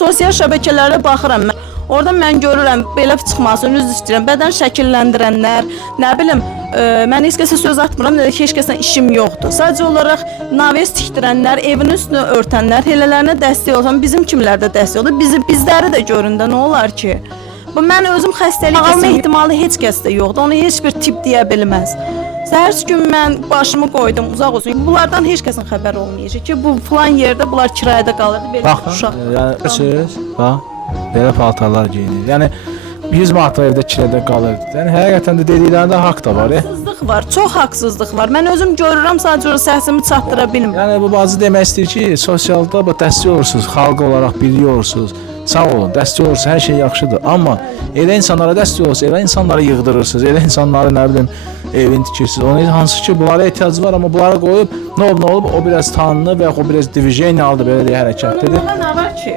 Sosial şəbəkələrə baxıram mən. Orada mən görürəm belə çıxmasını üzr istəyirəm. Bədən şəkilləndirənlər, nə bilim, mən heç kəsə söz atmıram, nə də ki, heç kəslə işim yoxdur. Sadəcə olaraq naves tikdirənlər, evin üstünü örtənlər, helələrinə dəstək olsam, bizim kimlər də dəstək olur. Bizləri də göründə nə olar ki? Bu mən özüm xəstəlik alma ehtimalı heç kəsdə yoxdur. Onu heç bir tip deyə bilməz. Səhər gün mən başımı qoydum, uzaq olsun. Bunlardan heç kəsin xəbər olmayacaq ki, bu falan yerdə bunlar kirayədə qalırdı, belə uşaq. Bax, belə paltarlar geyinir. Yəni 100 manat evdə kirədə qalırdı. Yəni həqiqətən də dediklərində haqq da var. Haqsızlıq var, çox haqsızlıq var. Mən özüm görürəm, sadəcə səsimi çatdıra bilmirəm. Yəni bu bacı demək istəyir ki, sosialda bu dəstək olursunuz, xalq olaraq birlik olursunuz. Sağ olun, dəstək olursa hər şey yaxşıdır. Amma elə insanlara dəstək olursa, elə insanları yığdırırsınız, elə insanları nə bilim evin tikirsiniz. Onun hansı ki bunlara ehtiyacı var, amma bunları qoyub nə olub, o biraz tanınır və ya o biraz diviziyoniyalıdır belə deyə hərəkətlidir. Nə var ki?